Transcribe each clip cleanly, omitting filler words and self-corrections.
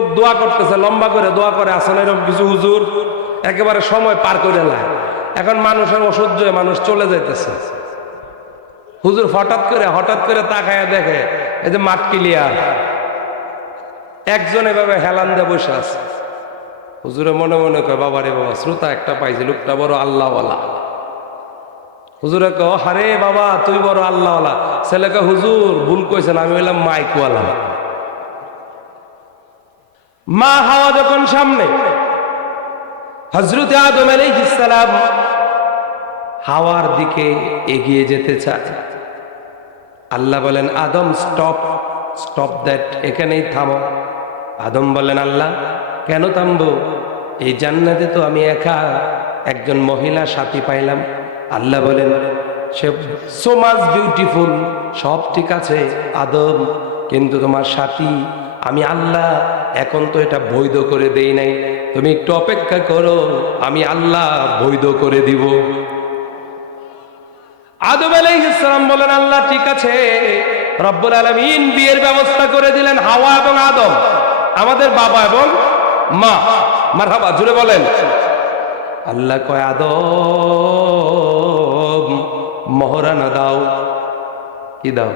লোক দোয়া করতেছে, লম্বা করে দোয়া করে, আসলে এরকম কিছু হুজুর একেবারে সময় পার করে নেয়। এখন মানুষের অসহ্য হয়ে মানুষ চলে যাইতেছে। হুজুর হঠাৎ করে তাকায় দেখে এই যে মাঠ ক্লিয়ার, একজন এভাবে হেলান দিয়ে বসে আছে। হুজুরে মনে মনে কয়, বাবা রে বাবা, শ্রোতা একটা পাইছে, লোকটা বড় আল্লাহওয়ালা। হুজুরে কয়, হারে বাবা তুই বড় আল্লাহওয়ালা। ছেলেকে, হুজুর ভুল কইছেন, আমি হইলাম মাইকওয়ালা। মা হাওয়া যখন সামনে, হযরত আদম আলাইহিস সালাম হাওয়ার দিকে এগিয়ে যেতে চায়। আল্লাহ বলেন, আদম স্টপ, স্টপ দ্যাট, এখানেই থামো। আদম বলেন, আল্লাহ কেন থামবো? এই জান্নাতে তো আমি একা, একজন মহিলা সাথী পাইলাম। আল্লাহ বলেন, সে সো মাচ বিউটিফুল, সব ঠিক আছে আদম, কিন্তু তোমার সাথী আমি আল্লাহ এখন তো এটা বৈধ করে দেই নাই, তুমি একটু অপেক্ষা করো, আমি আল্লাহ বৈধ করে দিব। আদম আলাইহিস সালাম বলেন, আল্লাহ ঠিক আছে। রব্বুল আলামিন বিয়ের ব্যবস্থা করে দিলেন হাওয়া এবং আদম, আমাদের বাবা এবং মা। মারহাবা, জুড়ে বলেন। আল্লাহ কয়, আদম মহরানা দাও। কি দাও?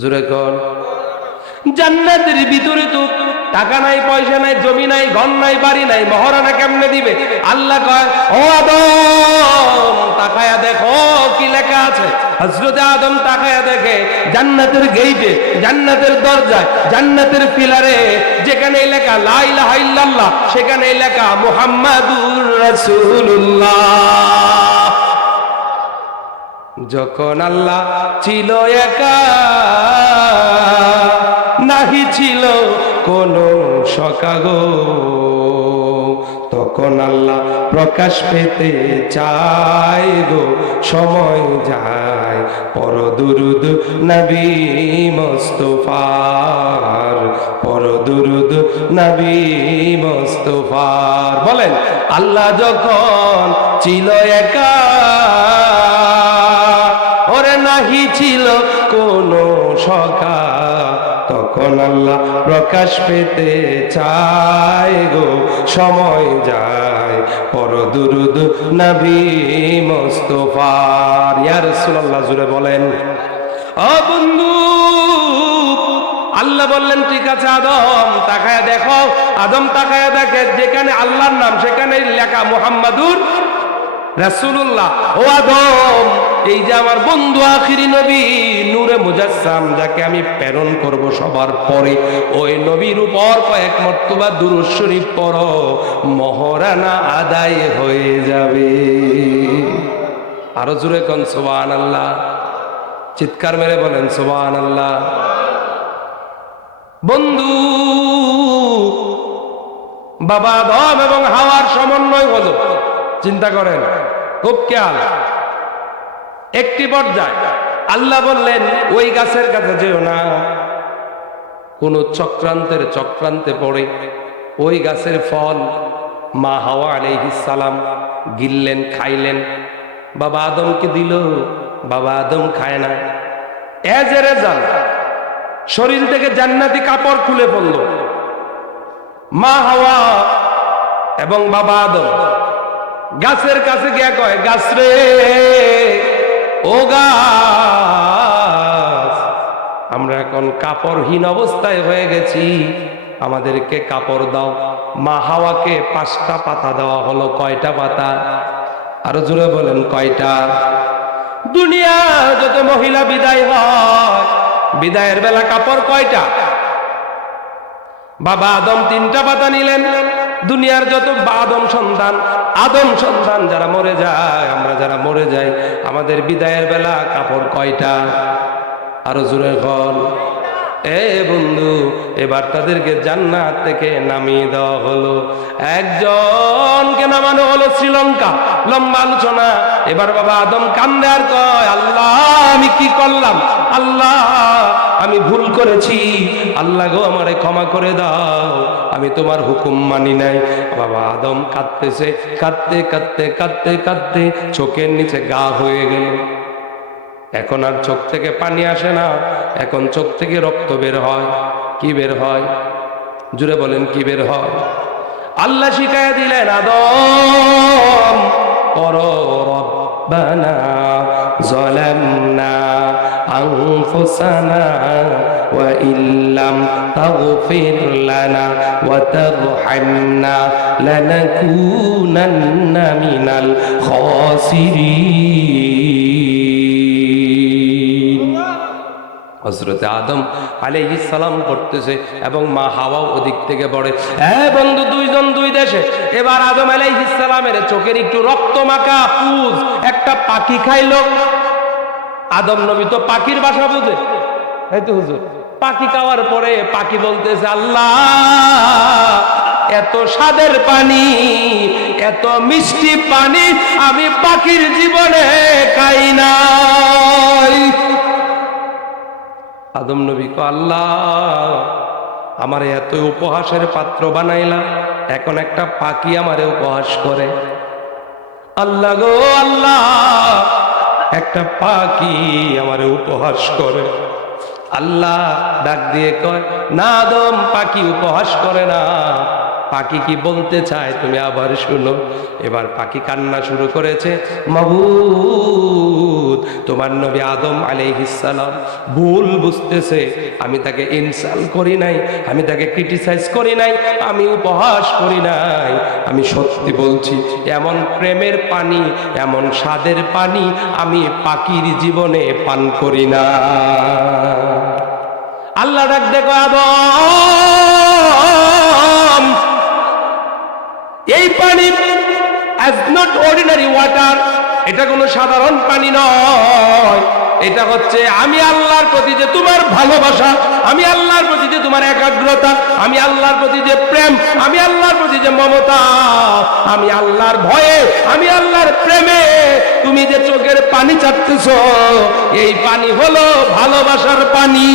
জুড়ে কর। জান্নাতের ভিতরে তো টাকা নাই, পয়সা নাই, জমি নাই, ঘর নাই, বাড়ি নাই, মহারানা কেমনে দিবে? আল্লাহ কয়, ও আদম তাকায়া দেখো কি লেখা আছে। হযরত আদম তাকায়া দেখে জান্নাতের গেইটে, জান্নাতের দরজায়, জান্নাতের পিলারে যেখানে লেখা লা ইলাহা ইল্লাল্লাহ, সেখানে লেখা মুহাম্মাদুর রাসূলুল্লাহ। যখন আল্লাহ ছিল একা, নাহি ছিল কোনো সখা গো, তখন আল্লাহ প্রকাশ পেতে চায় গো, সময় যায় পর দুরুদ নবী মুস্তাফার, পর দুরুদ নবী মুস্তাফার। বলেন, আল্লাহ যখন ছিল একা, ওরে নাহি ছিল কোনো সখা, তখন আল্লাহ প্রকাশ পেতে চায় গো, সময় যায় পর দুরুদ নবী মুস্তাফার। ইয়া রাসূলুল্লাহ, জুড়ে বলেন। ও বন্ধু, আল্লাহ বললেন, ঠিক আছে আদম তাকায়া দেখো। আদম তাকায়া দেখে যেখানে আল্লাহর নাম সেখানে লেখা মুহাম্মাদুর রাসূলুল্লাহ। ও আদম, এই যে আমার বন্ধু আখিরি নবী নূরে মুজাসসাম, যাকে আমি প্রেরণ করব সবার পরে, ওই নবীর উপর কয়েক মর্তবা দুরূদ শরীফ পড়ো, মহরানা আদায় হয়ে যাবে। আরো জোরে কোন সুবহানাল্লাহ, চিৎকার মেরে বলেন সুবহানাল্লাহ। বন্ধু, বাবা আদম এবং হাওয়ার সমন্বয় হলো। চিন্তা করেন, খুব খেয়াল। একটি পর্যায়ে আল্লাহ বললেন, ওই গাছের কাছে যেও না, কোন চক্রান্তে পড়ে ওই গাছের ফল মা হাওয়া আলাইহিস সালাম গিললেন, খাইলেন, বাবা আদমকে দিল, বাবা আদম খায় না। এজ এ রেজাল্ট শরীর থেকে জান্নাতি কাপড় খুলে পড়ল। মা হাওয়া এবং বাবা আদম গাছের কাছে গিয়া কয়, গাছ রে, ও গাছ, আমরা এখন কাপড়হীন অবস্থায় হয়ে গেছি, আমাদেরকে কাপড় দাও। মা হাওয়াকে 5টা পাতা দেওয়া হলো। কয়টা পাতা? আরো জোরে বলেন, কয়টা? দুনিয়া যত মহিলা বিদায় হয়, বিদায়ের বেলা কাপড় কয়টা? বাবা আদম 3টা পাতা নিলেন। দুনিয়ার যত আদম সন্তান যারা মরে যায়, আমরা যারা মরে যাই, আমাদের বিদায়ের বেলা কাপড় কয়টা? আরো জোরে বল। এ বন্ধু, এবার তাদেরকে জান্নাত থেকে নামিয়ে দেওয়া হলো। একজনকে নামানো হলো শ্রীলঙ্কা। লম্বা আলোচনা। এবার বাবা আদম কান্দে আর কয়, আল্লাহ আমি কি করলাম? আল্লাহ আমি ভুল করেছি, আল্লাহ গো আমারে ক্ষমা করে দাও, আমি তোমার হুকুম মানি নাই। বাবা আদম কাঁদতেছে, কাঁদতে চোখের নিচে গা হয়ে গেল। এখন আর চোখ থেকে পানি আসে না, এখন চোখ থেকে রক্ত বের হয়। কি বের হয়? জুড়ে বলেন কি বের হয়? আল্লাহ শিখাইয়া দিলেন আদম করো রব্বানা যালামনা আনফুসানা ওয়া ইল্লাম তাগফির লানা ওয়া তারহামনা লানাকুনান্না মিনাল খাসিরিন। হযরত আদম আলাইহিস সালাম করতেছে এবং মা হাওয়াও ওদিক থেকে পড়ে। হ্যাঁ বন্ধু, দুইজন দুই দেশে। এবার আদম আলাইহিস সালামের চোখের একটু রক্ত মাখা পুজ একটা পাখি খাইলো। আদম নবী তো পাখির ভাষা বুঝে, এই তো হুজুর। পাখি খাওয়ার পরে পাখি বলতেছে, আল্লাহ এত স্বাদের পানি, এত মিষ্টি পানি আমি পাখির জীবনে খাই নাই। আদম নবী কো, আল্লাহ আমার এত উপহাসের পাত্র বানাইলা, এখন একটা পাখি আমারে উপহাস করে। আল্লাহ গো আল্লাহ, একটা পাখি আমারে উপহাস করে। আল্লাহ ডাক দিয়ে কয়, না আদম, পাখি উপহাস করে না, পাখি কি বলতে চায় তুমি আবার শুনো। এবার পাখি কান্না শুরু করেছে, মাবুদ তোমার নবী আদম আলাইহিস সালাম ভুল বুঝতেছে, আমি তাকে ইনসাল্ট করি নাই, আমি তাকে ক্রিটিসাইজ করি নাই, আমি উপহাস করি নাই, আমি সত্যি বলছি এমন প্রেমের পানি, এমন স্বাদের পানি আমি পাখির জীবনে পান করি না। আল্লাহ ডাক দেখো, আদম এই পানি as not ordinary water, এটা কোনো সাধারণ পানি নয়, এটা হচ্ছে আমি আল্লাহর প্রতি যে তোমার ভালোবাসা, আমি আল্লাহর প্রতি যে তোমার একাগ্রতা, আমি আল্লাহর প্রতি যে প্রেম, আমি আল্লাহর প্রতি যে মমতা, আমি আল্লাহর ভয়ে, আমি আল্লাহর প্রেমে তুমি যে চোখের পানি চাটতেছো, এই পানি হলো ভালোবাসার পানি।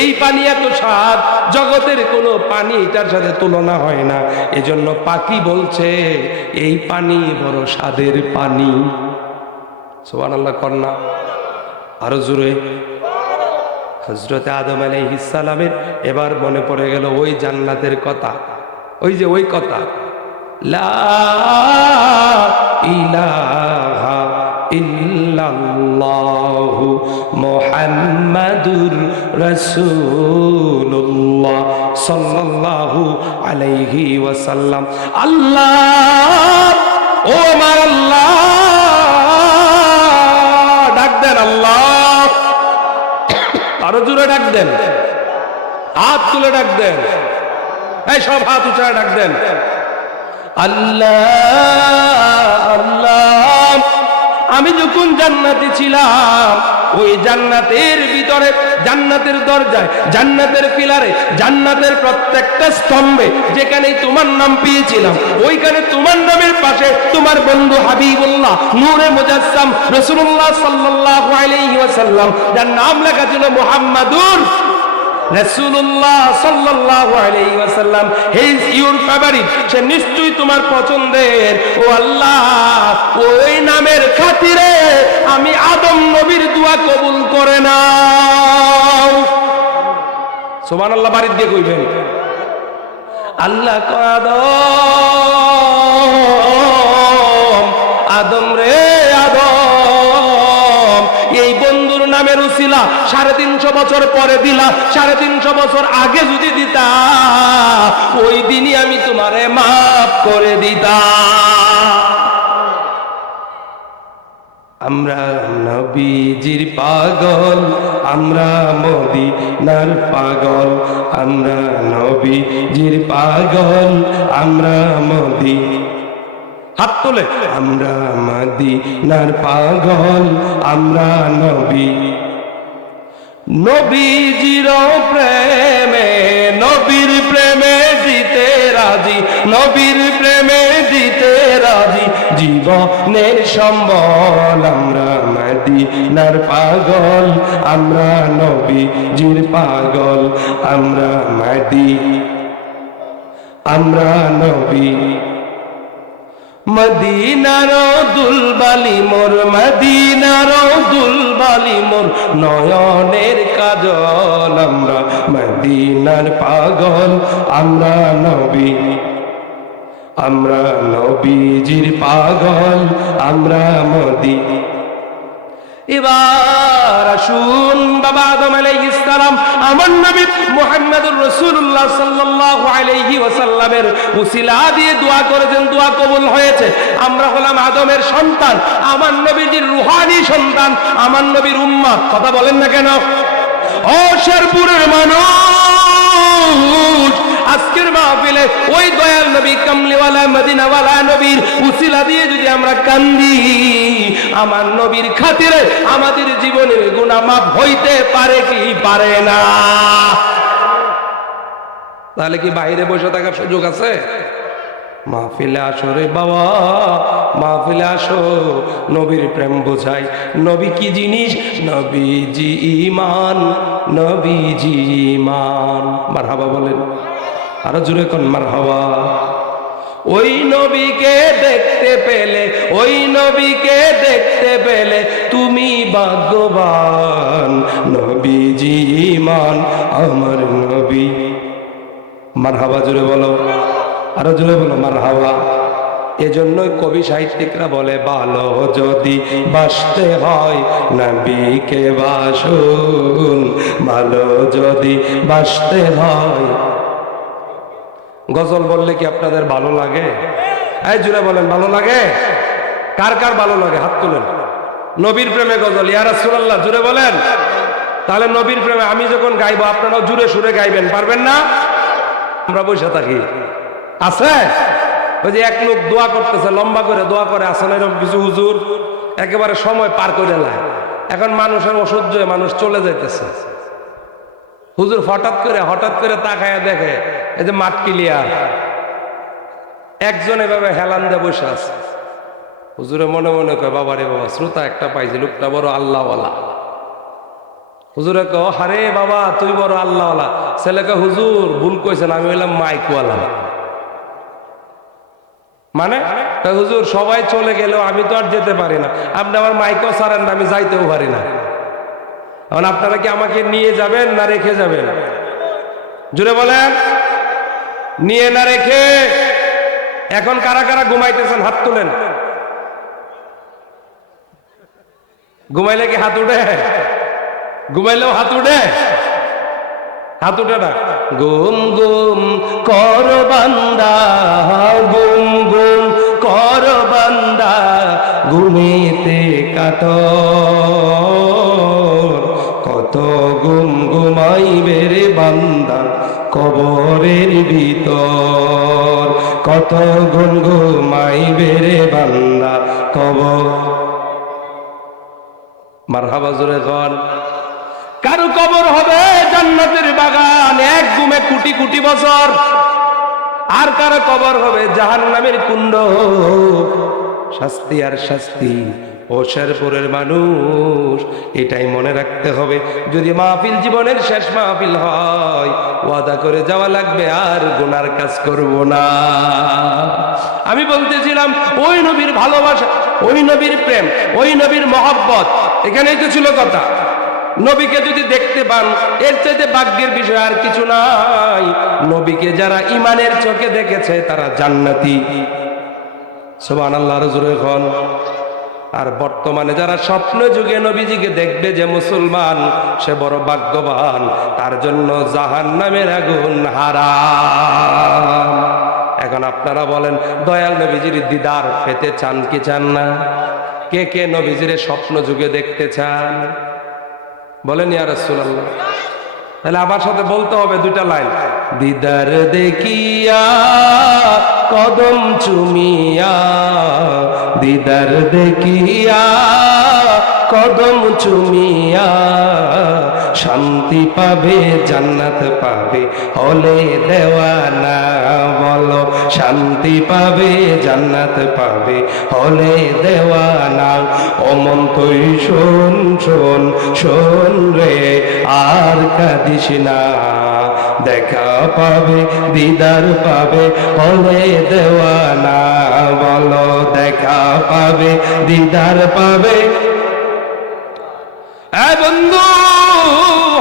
এই পানি এত স্বাদ, জগতের কোনো পানি এটার সাথে তুলনা হয় না। এজন্য পাখি বলছে এই পানি বড় স্বাদের পানি। সুবহানাল্লাহ কন্যা আরো জোরে। হযরত আদম আলাইহিস সালামের এবার মনে পড়ে গেল ওই জান্নাতের কথা, ওই যে ওই কথা, লা ইলাহা ইল্লাল্লাহু মুহাম্মাদুর রাসূলুল্লাহ সাল্লাল্লাহু আলাইহি ওয়াসাল্লাম। আল্লাহ, ও আমার আল্লাহ, ডাক দেন আল্লাহ, আরো জোরে ডাক দেন, হাত তুলে ডাক দেন, এই সব হাত উঁচা ডাক দেন, আল্লাহ আল্লাহ। আমি যখন জান্নাতে ছিলাম, ওই জান্নাতের ভিতরে, জান্নাতের দরজায়, জান্নাতের পিলারে, জান্নাতের প্রত্যেকটা স্তম্ভে যেখানে তোমার নাম পেয়েছিলাম, ওইখানে তোমার নামের পাশে তোমার বন্ধু হাবিবুল্লাহ নূরে মুজাসসাম রাসূলুল্লাহ সাল্লাল্লাহু আলাইহি ওয়াসাল্লাম, যার নাম লেখা ছিল মুহাম্মাদুর রাসূলুল্লাহ সাল্লাল্লাহু আলাইহি ওয়াসাল্লাম, হি ইজ ইওর ফেভারিট, সে নিশ্চয়ই তোমার পছন্দের। ও আল্লাহ, ওই নামের খাতিরে আমি আদম নবীর দোয়া কবুল করে নাও। সুবহানাল্লাহ বাড়ি দিয়ে কইবেন, আল্লাহ আদম, আদম রে আদম, এই বন্ধুর নামের উসিলা 350 বছর পরে দিলা, 350 বছর আগে যদি দিতা, ওই দিনই আমি তোমারে মাফ করে দিতাম। আমরা নবীজির পাগল, আমরা মদিনার পাগল, আমরা নবীজির পাগল, আমরা হাত তোলে, আমরা মদিনার পাগল, আমরা নবীজির প্রেমে, নবীর প্রেমে দিতে রাজি, নবীর প্রেমে দিতে রাজি, জীবনের সম্বল। আমরা মদিনার পাগল, আমরা নবীজির পাগল, আমরা আমরা নবী মদিনার দুলবালি মোর, মদিনার দুলবালি মোর, নয়নের কাজল আমরা মদিনার পাগল, আমরা নবী, আমরা নবীজির পাগল, আমরা মদি। এবার আসুন বাবা আদম আলাইহিস সালাম আমার নবী মুহাম্মদুর রাসূলুল্লাহ সাল্লাল্লাহু আলাইহি ওয়াসাল্লামের উসিলা দিয়ে দোয়া করেছেন, দোয়া কবুল হয়েছে। আমরা হলাম আদমের সন্তান, আমার নবীজির রূহানি সন্তান, আমার নবীর উম্মত। কথা বলেন না কেন? ও শেরপুরের মানুষ, আজকের মাহফিলে ওই দয়াল নবী কামলিওয়ালা মদিনাওয়ালা নবীর উসিলা দিয়ে যদি আমরা কান্দি, আমার নবীর খাতিরে আমাদের জীবনের গুনাহ মাফ হইতে পারে কি পারে না? তাহলে কি বাইরে বসে থাকার সুযোগ আছে? মাহফিলে আসো রে বাবা, মাহফিলে আসো, নবীর প্রেম বোঝাই। নবী কি জিনিস? নবীজি ঈমান, নবীজি ঈমান। মারহাবা বলেন, আরো জোরে কোন মারহাবা। ওই নবীকে দেখতে পেলে, ওই নবীকে দেখতে পেলে তুমি ভাগ্যবান, নবীজি ঈমান, আমার নবী। মারহাবা জোরে বলো, আরো জোরে বলো মারহাবা। এজন্যই কবি সাহিত্যিকরা বলে, ভালো যদি বাসতে হয় নবীকে বাসুন, ভালো যদি বাসতে হয়। গজল বললে কি আপনাদের ভালো লাগে? এই জোরে বলেন, ভালো লাগে? কার কার ভালো লাগে হাত তুলেন। নবীর প্রেমে গজল, ইয়া রাসূলুল্লাহ, জোরে বলেন। তাহলে নবীর প্রেমে আমি যখন গাইবো আপনারাও জোরে সুরে গাইবেন, পারবেন না? আমরা বসে থাকি, আছে ওই যে এক লোক দোয়া করতেছে, লম্বা করে দোয়া করে, আসলে এরকম কিছু হুজুর একেবারে সময় পার করে নেয়। এখন মানুষের অসহ্য হয়ে মানুষ চলে যাইতেছে। হুজুর হঠাৎ করে তাকায় দেখে এই যে মাঠ ক্লিয়ার, একজন এভাবে হেলান দিয়ে বসে আছে। হুজুরে মনে মনে কয়, বাবা রে বাবা, শ্রোতা একটা পাইছে, লোকটা বড় আল্লাহওয়ালা। হুজুরে কয়, হারে বাবা তুই বড় আল্লাহওয়ালা। ছেলেকে, হুজুর ভুল কইছেন, আমি হইলাম মাইকওয়ালা। মানে হুজুর সবাই চলে গেলেও আমি তো আর যেতে পারি না, আপনি আমার মাইকও ছাড়েন না, আমি যাইতেও পারি না। এখন আপনারা কি আমাকে নিয়ে যাবেন না রেখে যাবেন? জুড়ে বলেন, নিয়ে না রেখে? এখন কারা কারা ঘুমাইতেছেন হাত তুলেন। ঘুমাইলে কি হাত উঠে? ঘুমাইলেও হাত উঠে? হাত উঠে না। গুম গুম কর বান্দা, গুম গুম কর বান্দা, ঘুমেতে কাতর, কত গুম ঘুমাইবে রে বান্দা কবরের ভিতর, কত গুম ঘুমাইবে রে বান্দা কবর। মারহাবা জোরে কর। কারো কবর হবে জান্নাতের বাগান, এক ঘুমে কোটি কোটি বছর। আর কারো কবর হবে জাহান্নামের কুণ্ড, শাস্তি আর শাস্তি। ও শেরপুরের মানুষ, এটাই মনে রাখতে হবে। যদি মাহফিল জীবনের শেষ মাহফিল হয়, ওয়াদা করে যাওয়া লাগবে, আর গুনার কাজ করব না। আমি বলতেছিলাম ওই নবীর ভালোবাসা, ওই নবীর প্রেম, ওই নবীর মহব্বত, এখানেই তো ছিল কথা। নবীকে যদি দেখতে পান, এর চাইতে ভাগ্যের বিষয় আর কিছু নাই। নবীকে যারা ঈমানের চোখে দেখেছে তারা জান্নাতি। সুবহানাল্লাহ, জোরে বল। আর বর্তমানে যারা স্বপ্ন যুগে নবীজিকে দেখবে যে মুসলমান, সে বড় ভাগ্যবান, তার জন্য জাহান্নামের আগুন হারাম। এখন আপনারা বলেন, দয়াল নবীজির দিদার পেতে চান কি চান না? কে কে নবীজির স্বপ্ন যুগে দেখতে চান? বলেন ইয়া রাসূলুল্লাহ। তাহলে আমার সাথে বলতে হবে দুইটা লাইন। দিদার দেখিয়া কদম চুমিয়া, দিদার দেখিয়া কদম চুমিয়া, শান্তি পাবে জান্নাত পাবে হলে দেওয়ানা। বলো, শান্তি পাবে জান্নাত পাবে হলে দেওয়ানা। ও মন তুই শোন শোন শোন রে, আর কাঁদিস না, দেখা পাবে দিদার পাবে হলে দেওয়ানা, বলো দেখা পাবে দিদার পাবে। বন্ধু,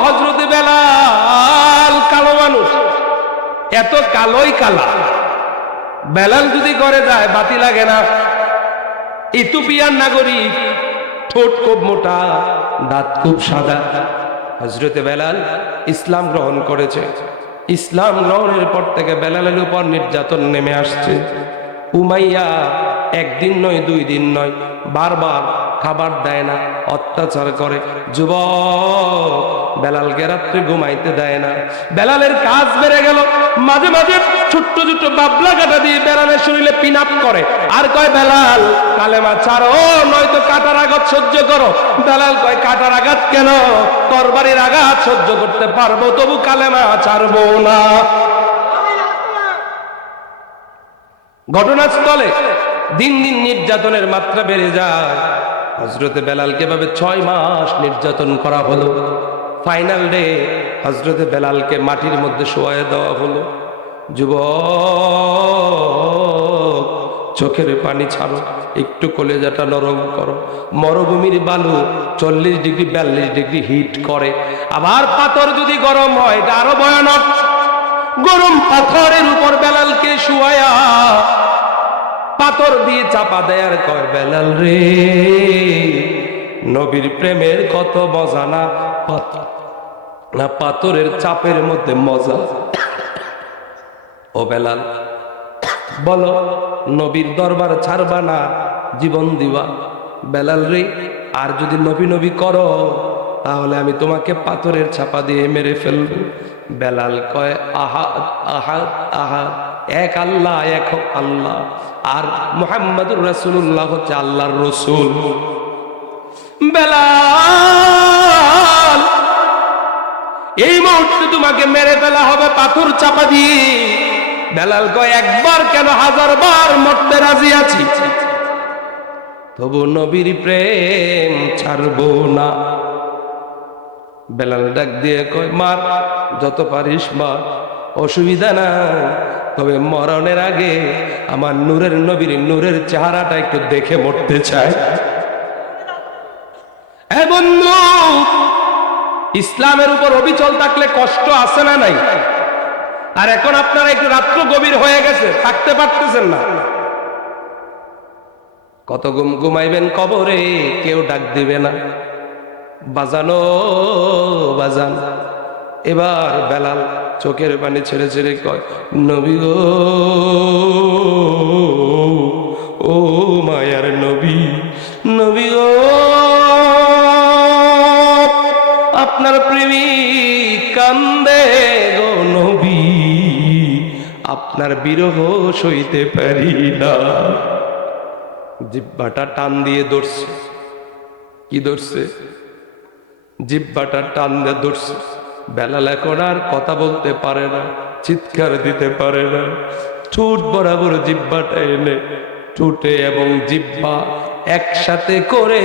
হযরত বেলাল কালো মানুষ, এত কালোই কালা। বেলাল যদি করে যায় বাতি লাগে না। ইথিওপিয়ার নাগরিক, ঠোঁট খুব মোটা, দাঁত খুব সাদা। হযরত বেলাল ইসলাম গ্রহণ করেছে। ইসলাম গ্রহণের পর থেকে বেলালের উপর নির্যাতন নেমে আসছে। উমাইয়া একদিন নয়, 2 দিন নয়, বারবার খাবার দেয় না, অত্যাচার করে। যুবক বেলালকে রাত্রে ঘুমাইতে দেয় না। বেলালের কাজ বেড়ে গেল। মাঝে মাঝে ছোট্ট ছোট্ট বাবলা কাটা দিয়ে বেলালের শরীরে পিন আপ করে, আর কয় বেলাল কালেমা ছাড়ো, নয়তো কাটার আঘাত সহ্য করো। বেলাল কয় কাটার আঘাত কেন, তরবারির আঘাত সহ্য করতে পারবো, তবু কালেমা ছাড়বো না। ঘটনাস্থলে দিন দিন নির্যাতনের মাত্রা বেড়ে যায়। হযরত বেলালকে ভাবে 6 মাস নির্যাতন করা হলো। ফাইনাল ডে হযরত বেলালকে মাটির মধ্যে শোয়ায় দেওয়া হলো। যুবক চোখের পানি ছাড়ো, একটু কলেজাটা নরম করো। মরুভূমির বালু 40 ডিগ্রি 42 ডিগ্রি হিট করে। আবার পাথর যদি গরম হয় এটা আরো ভয়ানক। গরম পাথরের উপর বেলালকে শুয়ায়া পাথর দিয়ে চাপা দেয় আর কয় বেলাল রে, নবীর প্রেমের কত মজা না, না পাথরের চাপের মধ্যে মজা। ও বেলাল বলো, নবীর দরবার ছাড়বা না জীবন দিবা? বেলাল রে, আর যদি নবী নবী করো তাহলে আমি তোমাকে পাথরের চাপা দিয়ে মেরে ফেলবো। বেলাল কয় আহাদ আহাদ আহাদ, এক আল্লাহ, এক আল্লাহ, আর মুহাম্মাদুর রাসূলুল্লাহ হচ্ছে আল্লাহর রাসূল। বেলাল, এই মুহূর্তে তোমাকে মেরে ফেলা হবে পাথর চাপা দিয়ে। বেলাল কয় একবার কেন 1000 বার মরতে রাজি আছি, তবু নবীর প্রেম ছাড়বো না। বেলাল ডাক দিয়ে কয় মার, যত পারিস মার, অসুবিধা নাই, তবে মরণের আগে আমার নূরের নবীর নূরের চেহারাটা একটু দেখে মরতে চাই। বন্ধু, ইসলামের উপর অবিচল থাকলে কষ্ট আছে না নাই? আর এখন আপনারা একটু রাত্র গভীর হয়ে গেছে, থাকতে পারতেছেন না। কত ঘুমাইবেন কবরে, কেউ ডাক দিবে না। বাজানো বাজান। এবার বেলাল চোখের পানি ছেড়ে ছেড়ে কয় নবী গো, ও মায়ার নবী, নবী গো, আপনার প্রেমিক কান্দে গো নবী, আপনার বিরহ সইতে পারি না। জিহ্বাটা টান দিয়ে ধরছে। কি ধরছে? জিহ্বাটা টান দিয়ে ধরছে। বেলাল এখন আর কথা বলতে পারে না, চিৎকার দিতে পারে না। ঠোঁট বরাবর জিহ্বাটা এনে ঠোঁটে এবং জিহ্বা একসাথে করে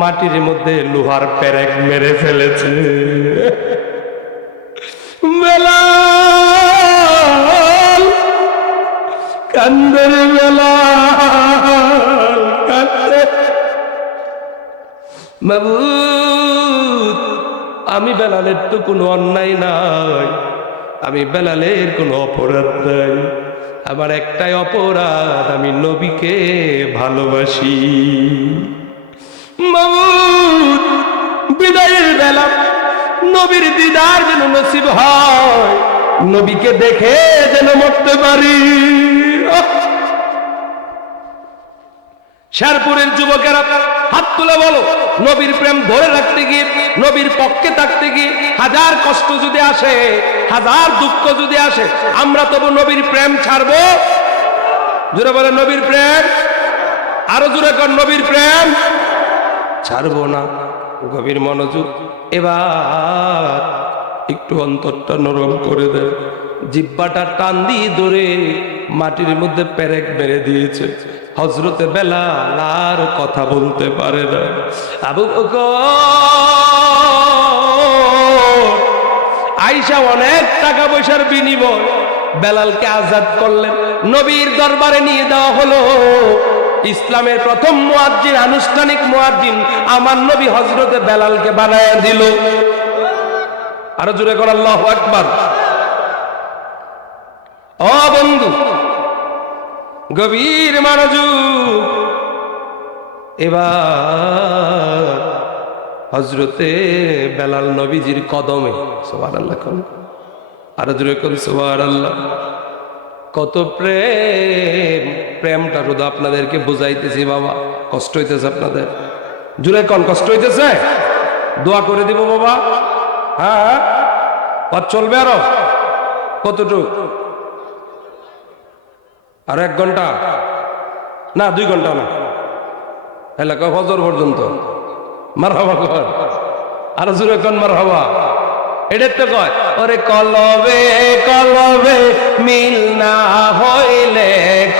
মাটির মধ্যে লোহার পেরেক মেরে ফেলেছে। বেলাল কান্দে, বেলাল কান্দে। মাবুদ, আমি বেলালের তো কোনো অন্যায় নাই, আমি বেলালের কোনো অপরাধ নাই। আমার একটাই অপরাধ, আমি নবীকে ভালোবাসি। মাবুদ, বিদায়ের বেলা নবীর দিদার যেন নসিব হয়, নবীকে দেখে যেন মরতে পারি। শেরপুরের যুবকেরা হাত তুলে বলো, নবীর প্রেম ধরে রাখতে গিয়ে, নবীর পক্ষে থাকতে গিয়ে হাজার কষ্ট যদি আসে, হাজার দুঃখ যদি আসে, আমরা তবু নবীর প্রেম ছাড়বো? জোরে বলে নবীর প্রেম, আরো জোরে কর নবীর প্রেম ছাড়বো না। গভীর মনোযোগ। এবার একটু অন্তরটা নরম করে দেয়। জিহ্বাটা টান দিয়ে ধরে মাটির মধ্যে পেরেক মেরে দিয়েছে। হযরতে বেলাল আর কথা বলতে পারে না। আবু বকর আয়েশা অনেক টাকা পয়সার বিনিময় বেলালকে আজাদ করলেন, নবীর দরবারে নিয়ে দেওয়া হলো। ইসলামের প্রথম মুয়াজ্জিন, আনুষ্ঠানিক মুয়াজ্জিন আমার নবী হযরতে বেলালকে বানায়া দিল। আরো জোরে কর আল্লাহু আকবার। ও বন্ধু, গভীর মনোযোগ। এবার হযরতে বেলাল নবীজির কদমে, সুবহানাল্লাহ, আরো জোরে কোন সুবহানাল্লাহ। কত প্রেম, প্রেমটা শুধু আপনাদেরকে বুঝাইতেছি বাবা, কষ্ট হইতেছে আপনাদের, জোরে কোন কষ্ট হইতেছে? দোয়া করে দিব বাবা। হ্যাঁ, পথ চলবে আরো কতটুক? আর 1 ঘন্টা না, 2 ঘন্টা না, এলাকা ফজর পর্যন্ত। মারহাবা কর, আরো জোরে কোন মারহাবা। এটা তো কয়, ওরে কলবে কলবে মিল না হইলে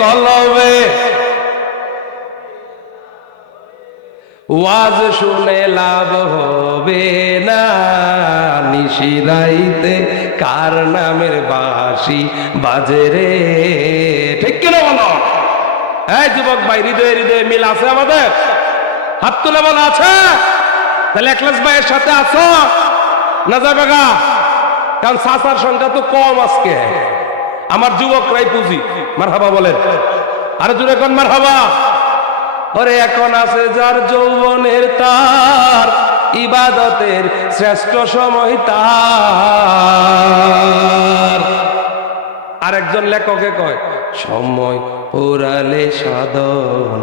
কলবে ওয়াজ শুনে লাভ হবে না, নিশিরাইতে কার নামের বাঁশি বাজে রে। ঠিক কিনা বলো? এই যুবক ভাই, হৃদয়ে হৃদয়ে মিল আছে আমাদের? হাত তুলে বলা আছে? তাহলে একলাস ভাইয়ের সাথে আছো না যাবে গা? কারণ সাসার সংখ্যা তো কম আজকে, আমার যুবকরাই পুঁজি। মারহাবা বলেন, আরো জোরে কোন মারহাবা। ওরে এখন আছে যার যৌবনের তার, ইবাদতের শ্রেষ্ঠ সময় তার। আরেকজন লেখকে কয়, সময় পুরালে সাধন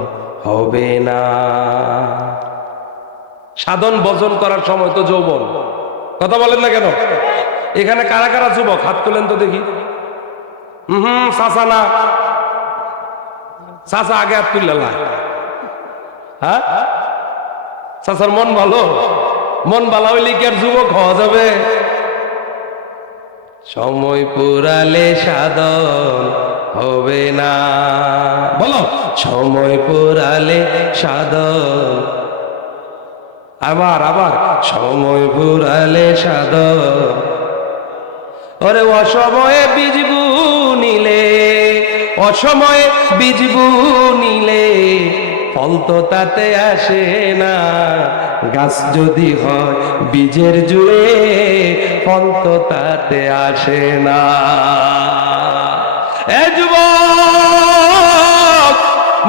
হবে না। সাধন বর্জন করার সময় তো যৌবন। কথা বলেন না কেন? এখানে কারা কারা যুবক হাত তুলেন তো দেখি। চাচা না, চাচা আগে হাত তুললে। হ্যাঁ, চাচার মন ভালো, মন ভালো হইলে কি আর যুবক হওয়া যাবে? সময় পুরালে সাধন হবে না, বলো সময় পুরালে সাধন। আবার আবার, সময় পুরালে সাধন। ওরে অসময়ে বীজ বুনিলে, অসময়ে বীজ বুনিলে ফল তো তাতে আসে না। গাছ যদি হয় বীজের জুড়ে, ফল তো তাতে আসে না। এ যুবক,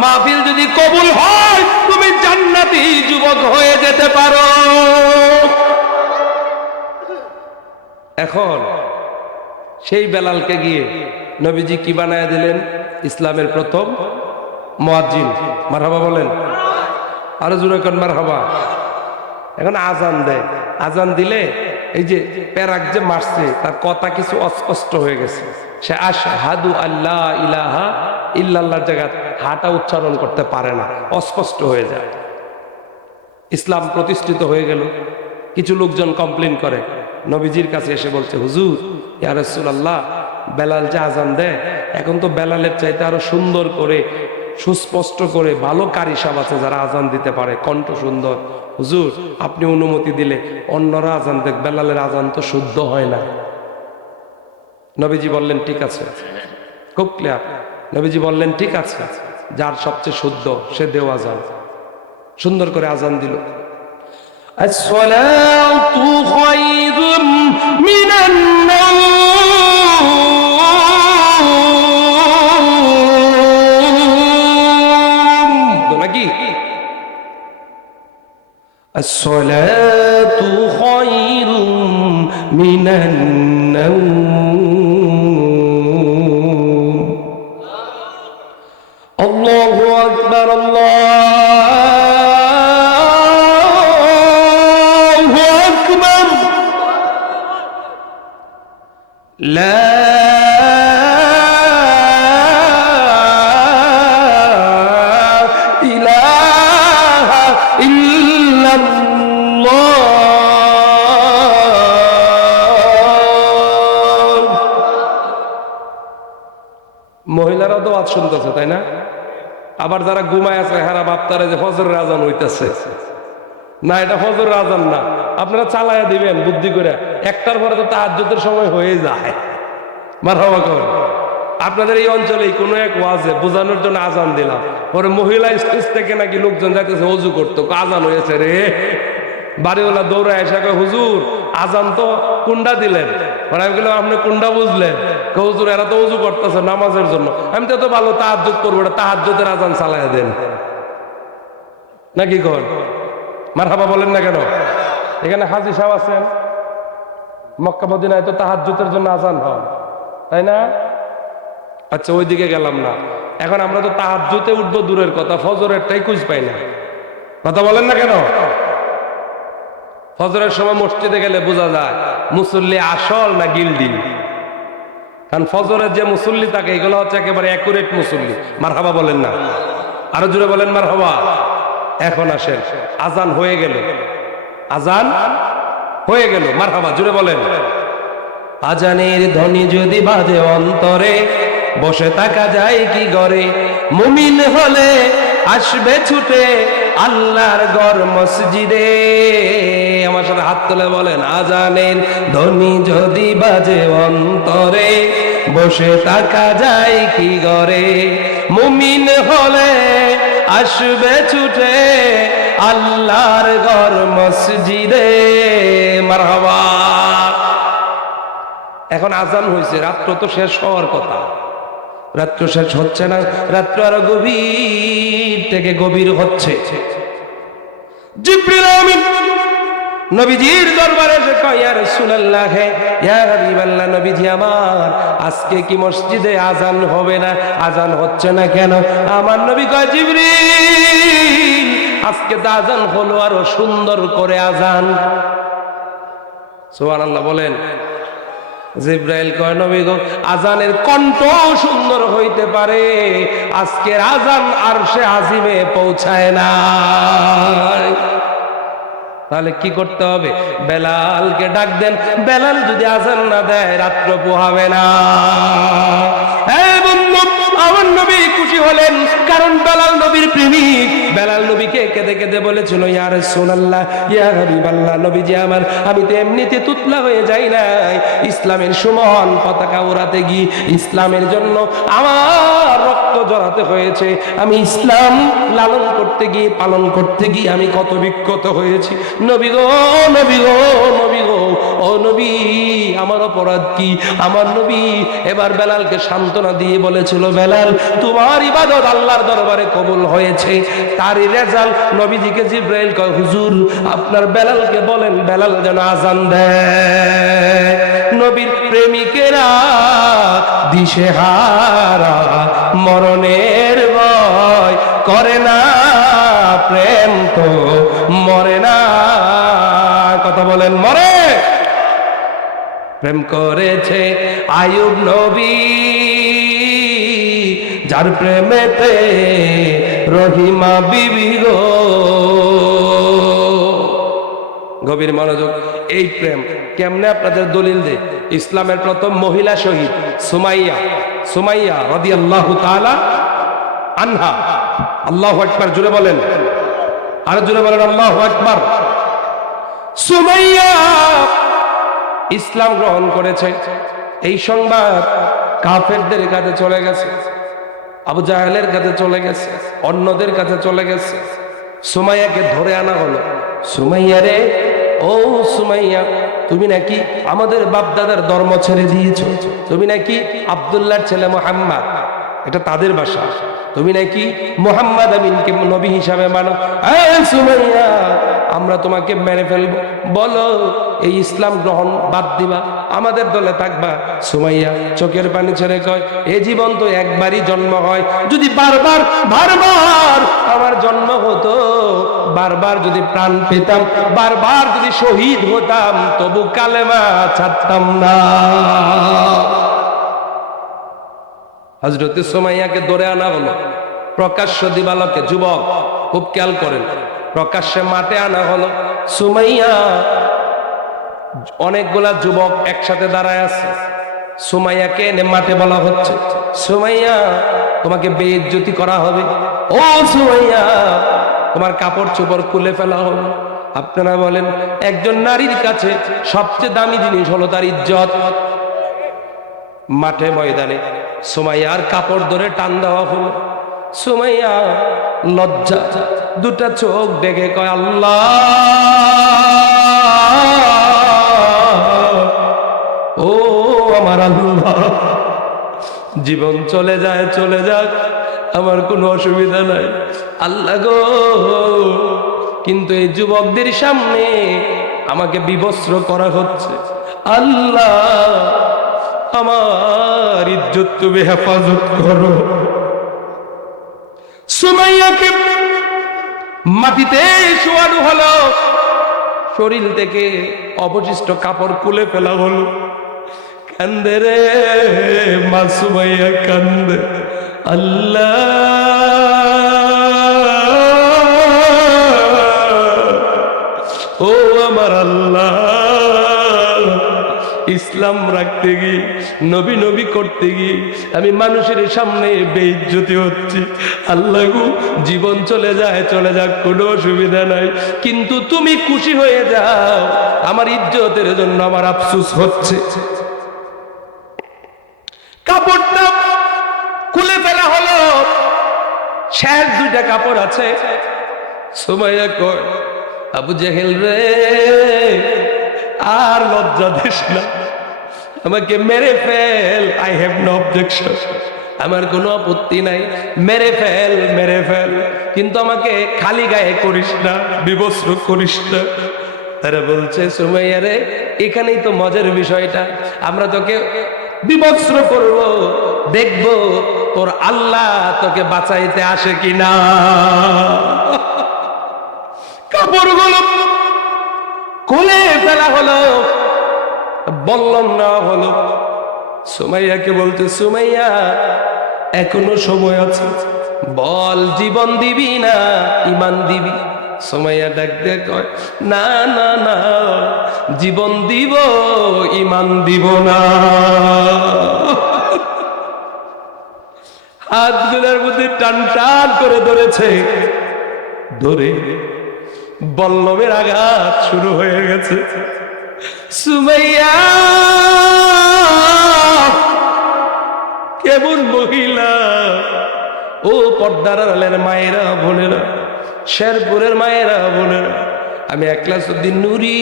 মাহফিল যদি কবুল হয় তুমি জান্নাতি যুবক হয়ে যেতে পারো। এখন সেই বেলালকে গিয়ে নবীজি কি বানায় দিলেন? ইসলামের প্রথম মুয়াজ্জিন। মারহাবা বলেন, আরো জোরে কোন মারহাবা। এখন আজান দেয়, আজান দিলে এই যে পেরাক যে মারছে তার কথা কিছু অস্পষ্ট হয়ে গেছে। সে আশহাদু আল্লাহ ইলাহা ইল্লাল্লাহর জায়গায় হাটা উচ্চারণ করতে পারে না, অস্পষ্ট হয়ে যায়। ইসলাম প্রতিষ্ঠিত হয়ে গেল। কিছু লোকজন কমপ্লেন করে, নবীজির কাছে এসে বলছে, হুজুর ইয়া রাসূলুল্লাহ, বেলাল যে আজান দেয় এখন তো বেলালের চাইতে আরো সুন্দর করে, সুস্পষ্ট করে ভালো কারি সাহেব আছে যারা আজান দিতে পারে, কণ্ঠ সুন্দর। হুজুর আপনি অনুমতি দিলে অন্যরা আজান দেখ, বেলালের আজান তো শুদ্ধ হয় না। নবীজি বললেন ঠিক আছে, খুব ক্লিয়ার। নবীজি বললেন ঠিক আছে, যার সবচেয়ে শুদ্ধ সে দেও আজান। সুন্দর করে আজান দিল। আসসালাতু খায়রুম মিনান নাওম, নাকি? আসসালাতু খায়রুম মিনান নাওম। আল্লাহু আকবার, আল্লাহু আকবার। লা ইলাহা ইল্লাল্লাহ। মহিলারা তো আওয়াজ শুনতেছে, তাই না? আবার যারা ঘুমায় আছে হেরা বাপতারে যে ফজরের আজান হইতেছে, না, এটা ফজরের আজান না। আপনারা চালায়া দিবেন বুদ্ধি করে, একটার পরে তো তাহাজ্জুদের সময় হয়ে যায়। মারহাবা করেন। আপনাদের এই অঞ্চলে কোনো এক ওয়াজে বোঝানোর জন্য আজান দিলাম, পরে মহিলা স্টেজ থেকে নাকি লোকজন যাইতেছে অজু করতো, আজান হয়েছে রে। বাড়িওয়ালা দৌড়ে এসে কয়, হুজুর আজান তো কুন্ডা দিলেন। আমি বললাম, আপনি কুন্ডা বুঝলেন? হুজুর এরা তো অজু করতেছে নামাজের জন্য। আমি তো ভালো তাহাজ্জুদ করবো, এটা তাহাজ্জুদের আজান চালায় দেন নাকি কর? মারহাবা বলেন না কেন? এখানে হাজী সাহেব আছেন, মক্কা মদিনায় তো তাহাজ্জুদের জন্য আজান হয়, তাই না? আচ্ছা, ওইদিকে গেলাম না। এখন আমরা তো তাহাজ্জুদে উঠবো দূরের কথা, ফজরেরটাই খুঁজ পাই না। কথা বলেন না কেন? ফজরের সময় মসজিদে গেলে বোঝা যায় মুসল্লি আসল না গিল্ডি। কারণ ফজরের যে মুসল্লি থাকে এগুলো হচ্ছে একেবারে অ্যাকুরেট মুসল্লি। মারহাবা বলেন না? আরো জোরে বলেন মারহাবা। এখন আসেন, আজান হয়ে গেল, আজান হয়ে গেল, মারহাবা জোরে বলেন। আজানের ধ্বনি যদি বাজে অন্তরে, বসে থাকা যায় কি ঘরে? মুমিন হলে আসবে ছুটে আল্লাহর ঘর মসজিদে। আমার সাথে হাত তুলে বলেন, আজানের ধ্বনি যদি বাজে অন্তরে, বসে থাকা যায় কি ঘরে? মুমিন হলে আসবে ছুটে আল্লাহর ঘর মসজিদে। মারহাবা। এখন আজান হয়েছে, রাত্র তো শেষ হওয়ার কথা, রাত্র শেষ হচ্ছে না, রাত্র আরো গভীর থেকে গভীর হচ্ছে। জিবরিল আমিন নবীজির দরবারে এসে কয়, ইয়া রাসূলুল্লাহ, ইয়া হাবিবাল্লাহ, নবীজি আমার, আজকে কি মসজিদে আজান হবে না? আজান হচ্ছে না কেন? আমার নবী কয়, জিবরিল, আজকে তো আজান হলো, আরো সুন্দর করে আজান। সুবহানাল্লাহ বলেন। জিবরাইল কয়, নবী গো, আজানের কণ্ঠ সুন্দর হইতে পারে, আজকের আজান আরশে আজিমে পৌঁছায় না। তাহলে কি করতে হবে? বেলালকে ডাক দেন। বেলাল যদি আজান না দেয় রাত্র পোহাবে না। আমার নবী খুশি হলেন, কারণ বেলাল নবীর প্রেমিক। বেলাল নবীকে কেঁদে কেঁদে বলেছিল, ইয়া রাসূলুল্লাহ, ইয়া হাবিবাল্লাহ, নবীজি আমার, আমি তো এমনিতে তুতলা হয়ে যাই নাই, ইসলামের সুমহান পতাকা উড়াতে গিয়ে, ইসলামের জন্য আমার রক্ত জড়াতে হয়েছে। আমি ইসলাম লালন করতে গিয়ে, পালন করতে গিয়ে আমি কত বিক্ষত হয়েছি। নবী গো, নবী গো, নবী গো, ও নবী, আমার অপরাধ কি? আমার নবী এবার বেলালকে সান্ত্বনা দিয়ে বলেছিল, বেলাল, তোমার ইবাদত আল্লাহর দরবারে কবুল হয়েছে। তারই রেজাল্ট নবীজিকে জিবরাইল কয়, হুজুর আপনার বেলালকে বলেন বেলাল যেন আজান দেয়। নবীর প্রেমিকেরা দিশেহারা, মরণের ভয় করে না, প্রেম তো মরে না। কথা বলেন, মরে? প্রেম করেছে আয়ুব নবী, যার প্রেমেতে রহিমা বিবি গো। গভীর মনোযোগ। এই প্রেম কেমনে আপনাদের দলিল দে? ইসলামের প্রথম মহিলা শহীদ সুমাইয়া, সুমাইয়া রাদিয়াল্লাহু তাআলা আনহা। আল্লাহু আকবার জোরে বলেন, আর জোরে বলেন আল্লাহু আকবার। সুমাইয়া ইসলাম গ্রহণ করেছে, এই সংবাদ কাফেরদের কাছে চলে গেছে, আবু জাহেলের কাছে চলে গেছে, অন্যদের কাছে চলে গেছে। সুমাইয়াকে ধরে আনা হলো। সুমাইয়া রে, ও সুমাইয়া, তুমি নাকি আমাদের বাপ দাদার ধর্ম ছেড়ে দিয়েছো, তুমি নাকি আব্দুল্লাহর ছেলে মুহাম্মদ, এটা তাদের ভাষা, তুমি নাকি মুহাম্মদ আমিনকে নবী হিসাবে মানো। সুমাইয়া, আমরা তোমাকে মেরে ফেলবো, বলো এই ইসলাম গ্রহণ বাদ দিবা, আমাদের দলে থাকবা? সুমাইয়া চোখের পানি ছেড়ে কয়, এ জীবন তো একবারই জন্ম হয়, যদি বারবার বারবার আমার জন্ম হতো, বারবার যদি প্রাণ পেতাম, বারবার যদি শহীদ হতাম, তবু কালেমা ছাড়তাম না। হযরত সুমাইয়াকে ধরে আনা হলো প্রকাশ্য দিবালোকে। যুবক খুব খেয়াল করেন, প্রকাশ্যে মাঠে আনা হলো। সুমাইয়া, অনেকগুলা যুবক একসাথে দাঁড়ায় আছে। সুমাইয়াকে এনে মাঠে বলা হচ্ছে, সুমাইয়া তোমাকে বেইজ্জতি করা হবে, ও সুমাইয়া তোমার কাপড় চোপড় খুলে ফেলা হবে, আপনারা বলেন একজন নারীর কাছে সবচেয়ে দামি জিনিস হলো তার ইজ্জত। মাঠে ময়দানে সুমাইয়ার কাপড় ধরে টান দেওয়া হলো। সুমাইয়া লজ্জা দুটা চোখ দেখে কয় আল্লাহ, ও আমার আল্লাহ, জীবন চলে যায় চলে যাক, আমার কোনো অসুবিধা নাই আল্লাহ গো, কিন্তু এই যুবকদের সামনে আমাকে বিবস্ত্র করা হচ্ছে, আল্লাহ আমার ইজ্জত তুমি হেফাজত করো। সুমাইয়াকে মাটিতে শোয়ানো হলো, শরীর থেকে অবশিষ্ট কাপড় খুলে ফেলা হলো। কান্দে রে মা সুমাইয়া কান্দে, আল্লাহ ও আমার আল্লাহ, ইসলাম রাখতে গিয়ে নবী নবী করতে গিয়ে আমি মানুষের সামনে বেইজ্জতি হচ্ছি, আল্লাহ গো জীবন চলে যায় চলে যাক, কোনো অসুবিধা নাই, কিন্তু তুমি খুশি হয়ে যাও, আমার ইজ্জতের জন্য আমার আফসোস হচ্ছে। কাপড়টা খুলে ফেলা হলো, শেষ দুইটা কাপড় আছে। সুমাইয়া কয় আবু জেহেল রে, আর লজ্জা দিস না, আমাকে মেরে ফেল, আই হ্যাভ নো অবজেকশন, আমার কোনো আপত্তি নাই, মেরে ফেল মেরে ফেল, কিন্তু আমাকে খালি গায়ে করিস না, বিবস্ত্র করিস না। তারা বলছে সুমাইয়া রে, এখানেই তো মজার বিষয়টা, আমরা তোকে বিবস্ত্র করব, দেখব তোর আল্লাহ তোকে বাঁচাইতে আসে কিনা। কাপড়গুলো খুলে ফেলা হলো, বললাম না হলো। সুমাইয়াকে বলতে, সুমাইয়া এখনো সময় আছে, বল জীবন দিবি না ঈমান দিবি। সুমাইয়া ডাক দিয়ে কয় না না না, জীবন দিব ঈমান দিব না। হাতগুলোর মধ্যে টান টান করে ধরেছে, ধরে বল্লমের আঘাত শুরু হয়ে গেছে। সুমাইয়া কেমন মহিলা! ও পর্দার আড়ালের মায়েরা বোনেরা, শেরপুরের মায়েরা বোনেরা, আমি একলাসউদ্দিন নূরী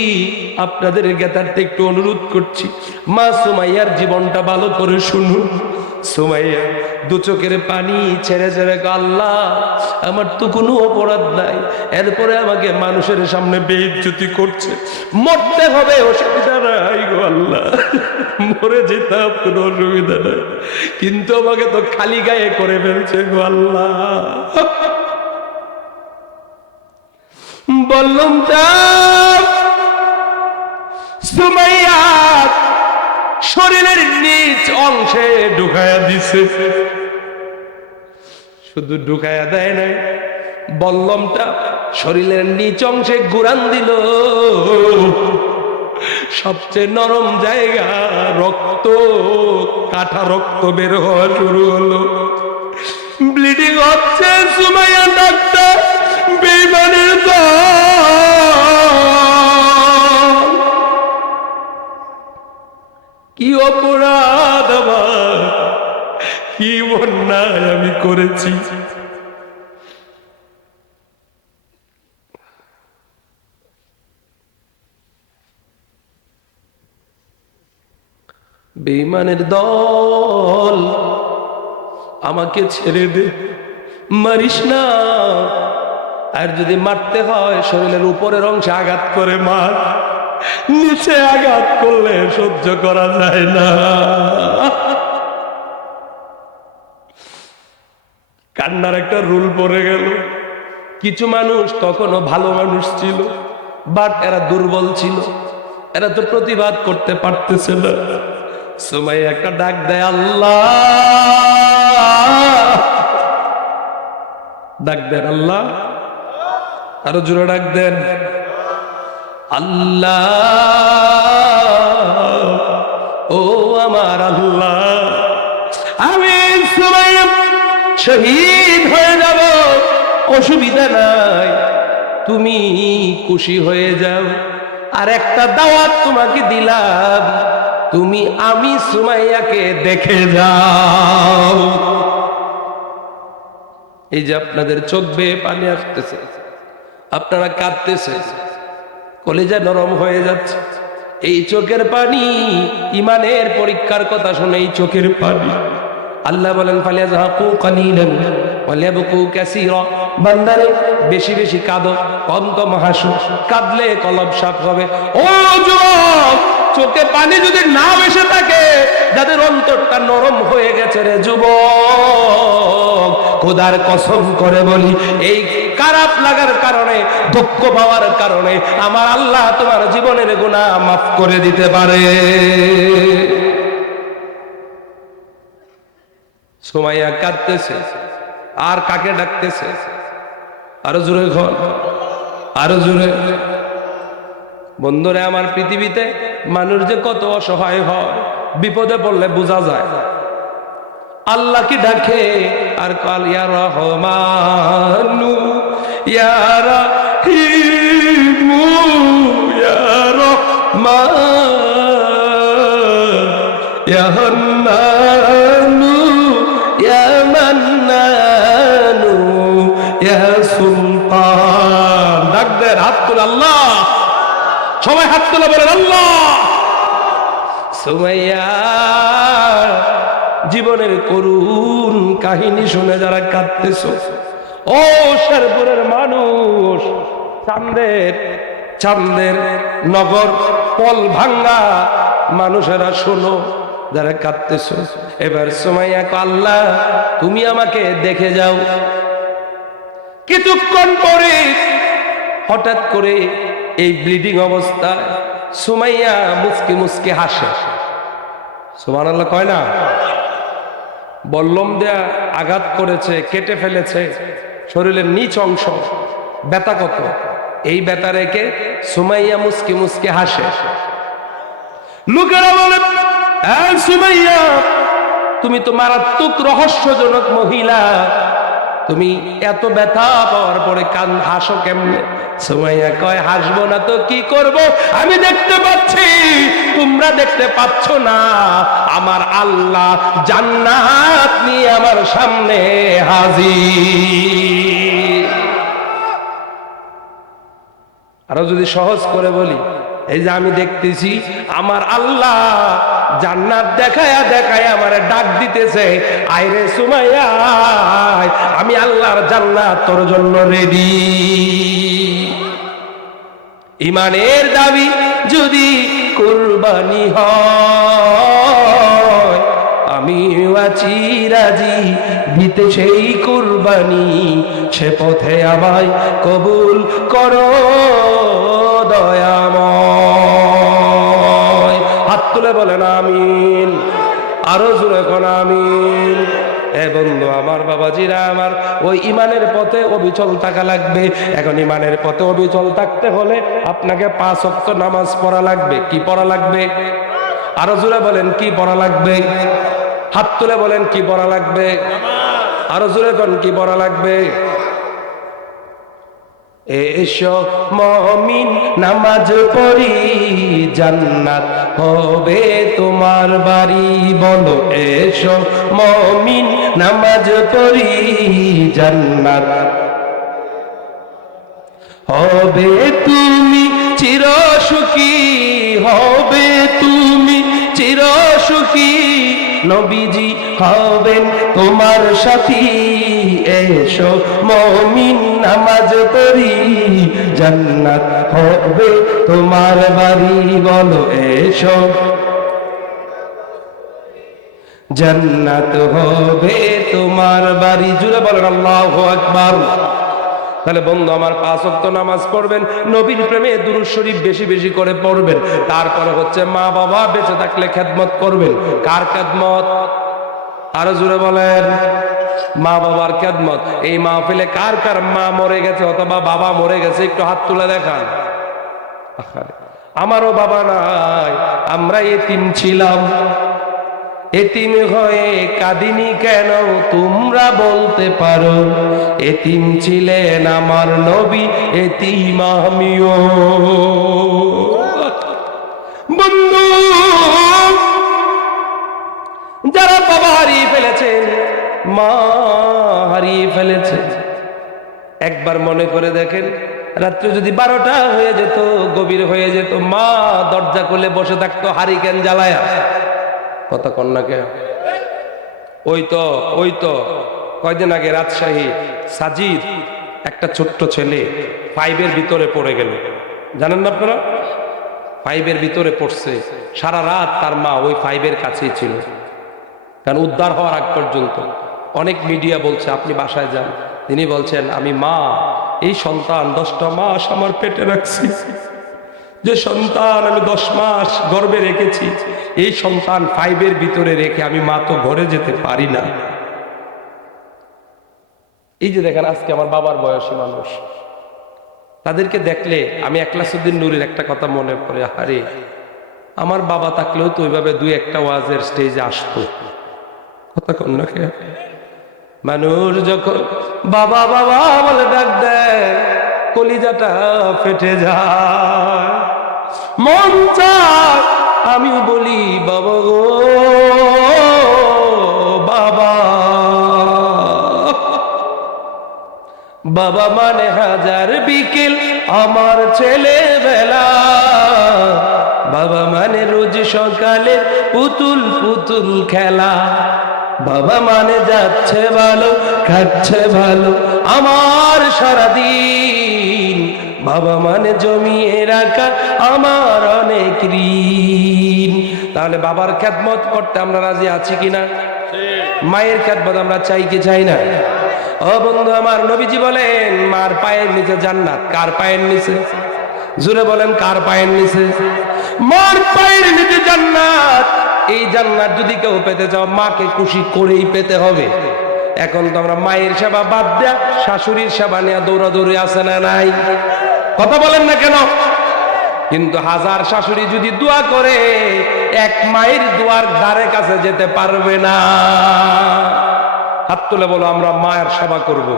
আপনাদের জ্ঞাতার্থে একটু অনুরোধ করছি, মা সুমাইয়ার জীবনটা ভালো করে শুনুন। সুমাইয়া দু চোখের পানি ছেড়ে ছেড়ে, আল্লাহ আমার তো কোনো অপরাধ নাই, এরপরে আমাকে মানুষের সামনে বেইজ্জতি করছে, মরতে হবে অসুবিধা নাই গো আল্লাহ, মরে যেতাম কোনো অসুবিধা নাই, কিন্তু আমাকে তো খালি গায়ে করে ফেলছে গো আল্লাহ। বললাম সুমাইয়া শরীরের নিচ অংশে ঢুকায়া দিছে, শুধু ঢুকায়া দেয় নাই, বল্লমটা শরীরের নিচ অংশে ঘুরান দিল, সবচেয়ে নরম জায়গা, রক্ত কাটা রক্ত বের হওয়া শুরু হলো, ব্লিডিং হচ্ছে। সুমাইয়া ডাক্তার, বেঈমানের দল, কি অপরাধ আমার, কি অন্যায় আমি করেছি। বেঈমানের দল, আমাকে ছেড়ে দে, মারিস না, আর যদি মারতে হয় শরীরের উপরের অংশে আঘাত করে মার, নিচে আঘাত করলে সহ্য করা যায় না। কান্নার একটা রুল পড়ে গেল। কিছু মানুষ তখনও ভালো মানুষ ছিল, বাট এরা দুর্বল ছিল, এরা তো প্রতিবাদ করতে পারতেছে না। সুমাইয়া একটা ডাক দেয়, আল্লাহ, ডাক দেন আল্লাহ, আরো জোরে ডাক দেন আল্লাহ, ও আমার আল্লাহ, আমি সুমাইয়া শহীদ হয়ে যাব, অসুবিধা নাই, তুমি খুশি হয়ে যাও। আর একটা দাওয়াত তোমাকে দিলাম, তুমি আমি সুমাইয়াকে দেখে যাও। এই যে আপনাদের চোখ বেয়ে পানি আসতেছে, আপনারা কাঁদতেছে, কলিজা নরম হয়ে যাচ্ছে, এই চোখের পানি ইমানের পরীক্ষার কথা শুনে এই চোখের পানি। আল্লাহ বলেন ফালিয়াযহাকু কালিলান ওয়ালিয়াবকু কাসীরা, বান্দারে বেশি বেশি কাঁদো, কম কম হাসো, কাঁদলে কলব সাফ হবে। ও যুবক, চোখে পানি যদি না ভেসে থাকে, যাদের অন্তরটা নরম হয়ে গেছে রে যুবক, খোদার কসম করে বলি, এই খারাপ লাগার কারণে, দুঃখ পাওয়ার কারণে আমার আল্লাহ তোমার জীবনের গুনাহ মাফ করে দিতে পারে। সুমাইয়া কাঁদতেছে, আর কাকে ডাকতেছে? আরো জোরে ঘর, আরো জোরে। বন্ধুরে আমার, পৃথিবীতে মানুষ যে কত অসহায় হয়, বিপদে পড়লে বোঝা যায়। আল্লাহ কি ডাকে আর কাল ইয়া রহমানু ইয়া রাহিমু ইয়া রহমান ইয়া হান্নানু ইয়া মান্নানু ইয়া সুলতান। ডাক দেন, হাত তুলে আল্লাহ, সবাই হাত তুলে বলেন আল্লাহ। সুমাইয়া জীবনের করুণ কাহিনী শুনে যারা কাঁদতেছ, ও শেরপুরের মানুষ, চাঁদের নগর পল ভাঙ্গা মানুষেরা শোনো, যারা কাঁদতেছ, এবার সুমাইয়া কয় আল্লাহ তুমি আমাকে দেখে যাও। কিছুক্ষণ পরে হঠাৎ করে এই ব্লিডিং অবস্থায় সুমাইয়া মুচকি মুচকি হাসে। সুবহানাল্লাহ কয় না? বল্লম দেয়া আঘাত করেছে, কেটে ফেলেছে শরীরের নিচ অংশ, ব্যথা কত, এই ব্যথা রেখে সুমাইয়া মুচকি মুচকি হাসে। লোকেরা বলে সুমাইয়া তুমি তো মারাত্মক রহস্যজনক মহিলা, তুমি এত ব্যথা পাওয়ার পরে কান হাসো কেমনে? সুমাইয়া কয় হাসবো না তো কি করব, আমি দেখতে পাচ্ছি, তোমরা দেখতে পাচ্ছ না, আমার আল্লাহ জান্নাত নিয়ে আমার সামনে হাজির। আরো যদি সহজ করে বলি, এই যে আমি দেখতেছি আমার আল্লাহ জান্নাত দেখায়া দেখায়া আমারে ডাক দিতেছে, আইরে সুমাইয়া আমি আল্লাহর জান্নাত তোর জন্য রেডি। ইমানের দাবি যদি কুরবানি হয়, আমি আছি রাজি দিতে সেই কুরবানি, সে পথে আমায় কবুল করো দয়াময়। হাত তুলে বলেন আমিন, আরো জোরে কোন আমিন। এ বন্ধু আমার, বাবাজিরা আমার, ওই ইমানের পথে অবিচল থাকা লাগবে। এখন ইমানের পথে অবিচল থাকতে হলে আপনাকে 5 ওয়াক্ত নামাজ পড়া লাগবে। কি পড়া লাগবে? আরো জোরে বলেন কি পড়া লাগবে? হাত তুলে বলেন কি পড়া লাগবে? আরো জোরে কোন কি পড়া লাগবে? এসো মুমিন নামাজ পড়ি, জান্নাত হবে তোমার বাড়ি। বলো এসো মুমিন নামাজ পড়ি, জান্নাত হবে তুমি চির সুখী, হবে তুমি চির সুখী, নবীজি হবেন তোমার সাথী। এসো মুমিন নামাজ পড়ি, জান্নাত হবে তোমার বাড়ি। বলো এসো জান্নাত হবে তোমার বাড়ি। জুড়ে বলেন আল্লাহু আকবার। তাহলে বন্ধু আমার 5 ওয়াক্ত নামাজ পড়বেন, নবীর প্রেমে দুরূদ শরীফ বেশি বেশি করে পড়বেন। তারপরে হচ্ছে মা বাবা বেঁচে থাকলে খেদমত করবেন। কার খেদমত? আরো জোরে বলেন, মা বাবার খেদমত। এই মাহফিলে কার কার মা মরে গেছে অথবা বাবা মরে গেছে একটু হাত তুলে দেখান। আমারও বাবা নাই, আমরা এতিম ছিলাম, এতিম হয়ে কাঁদিনি কেন তোমরা বলতে পারো, এতিম ছিলেন আমার নবী, এতিম আমিও। বন্ধু, যারা বাবা হারিয়ে ফেলেছেন, মা হারিয়ে ফেলেছেন, একবার মনে করে দেখেন, রাত্রে যদি 12টা হয়ে যেত, গভীর হয়ে যেত, মা দরজা খুলে বসে থাকতো হারিকেন জ্বালায়া। কথা কন্যাকে ওই তো কয়দিন আগে রাজশাহী সাজিদ একটা ছোট্ট ছেলে 5-এর ভিতরে পড়ে গেল, জানেন না আপনারা? 5-এর ভিতরে পড়ছে, সারা রাত তার মা ওই 5-এর কাছেই ছিল, কারণ উদ্ধার হওয়ার আগ পর্যন্ত। অনেক মিডিয়া বলছে আপনি বাসায় যান, তিনি বলছেন আমি মা, এই সন্তান 10টা মাস আমার পেটে রাখছি, যে সন্তান আমি 10 মাস গর্ভে রেখেছি, এই সন্তান 5-এর ভিতরে রেখে আমি মা তো ঘরে যেতে পারি না। এই যে দেখেন আজকে আমার বাবার বয়সী মানুষ, তাদেরকে দেখলে আমি একলাসউদ্দিন নূরের একটা কথা মনে পড়ে, আরে আমার বাবা থাকলেও তো ওইভাবে 2-একটা ওয়াজের স্টেজে আসতো। কথা কন না কে? মানুষ যখন বাবা বাবা বলে ডাক দেয়, কলিজাটা ফেটে যায়, মন চায় আমি বলি বাবা গো বাবা। বাবা মানে হাজার বিকেল আমার ছেলেবেলা, বাবা মানে রোজ সকালে পুতুল পুতুল খেলা, বাবা মানে যাচ্ছে ভালো খাচ্ছে ভালো আমার সারাদিন, বাবা মানে জমিয়ে রাখা আমার অনেক ঋণ। তাহলে বাবার খেদমত করতে আমরা রাজি আছি কিনা? মায়ের খেদমত আমরা চাই কি চাই না? ও বন্ধু আমার, নবীজি বলেন মার পায়ের নিচে জান্নাত। কার পায়ের নিচে? জোরে বলেন, কার পায়ের নিচে? মার পায়ের নিচে জান্নাত। এই জান্নাত যদি কেউ পেতে চাও, মাকে খুশি করেই পেতে হবে। এখন তো আমরা মায়ের সেবা বাদ দেয়া শাশুড়ির সেবা নিয়ে দৌড়াদৌড়ি আছে না নাই? কথা বলেন না কেন? কিন্তু হাজার শাশুড়ি যদি দোয়া করে, এক মায়ের দোয়ার ধারে কাছে যেতে পারবে না। হাত তুলে বলো আমরা মায়ের সেবা করব